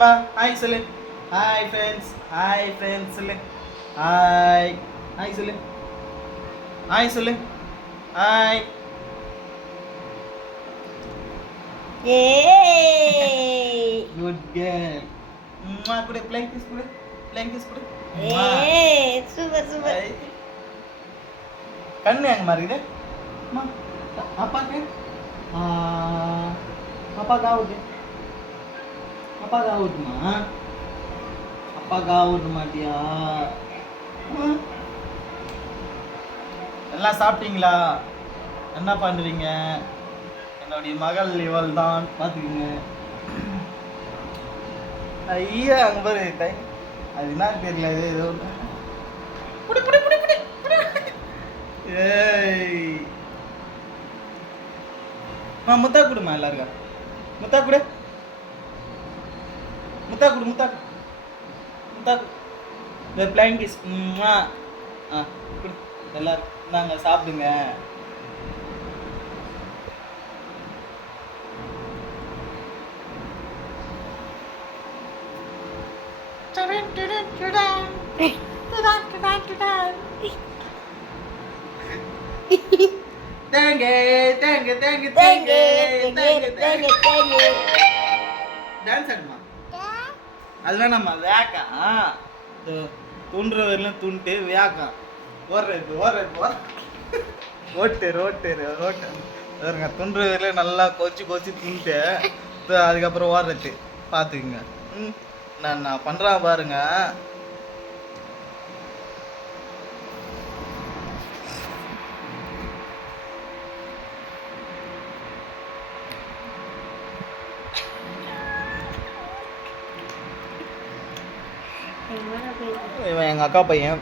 வா ஹாய் சொல்லு. Hi friends. Hi friends சொல்லு. ஹாய். ஹாய் சொல்லு. ஹாய் சொல்லு. ஹாய். ஏய் குட் கேர்ள். அம்மா கூட ஃப்ளைங் கிஸ் கொடு. ஃப்ளைங் கிஸ் கொடு. ஏய் சூப்பர் சூப்பர். கண்ணு எங்க மாறுது? அம்மா அப்பாக்கு அப்பாக்கு ஆகுது. அப்பாக்கு ஆகுதுமா? அப்பாக்கு ஆகுது மாட்டியா? எல்லாம் சாப்பிட்டீங்களா? என்ன பண்ணுறீங்க? என்னுடைய மகள் இவள் தான், பார்த்துக்குங்க. ஐயா அங்கே பாரு கை, அது என்ன தெரியல, ஏதோ புடி புடி புடி புடி புடி. ஏய் முத்தா கொடுமா எல்லாருக்கா. முத்தா கொடு. முத்தா கொடு. முத்தா முத்தா இந்த பிளைன் கிஸ். ஆ கொடு எல்லாரும். நாங்கள் சாப்பிடுங்க. தேங்கு தேங்கு தேங்கு தேங்கு தேங்கு தேங்கு தேங்கு. டான்ஸ் ஆடுமா? அதெல்லாம் நம்ம வேக்கா துண்டுற வரலாம் துண்டு வேக்கா ஓட்டு பாருங்க. துண்டுற வரலாம் நல்லா கொச்சி துண்டு அதுக்கப்புறம் ஓடுறது பார்த்துக்குங்க. நான் பண்ணுறேன் பாருங்க. இவன் எங்கள் அக்கா பையன்.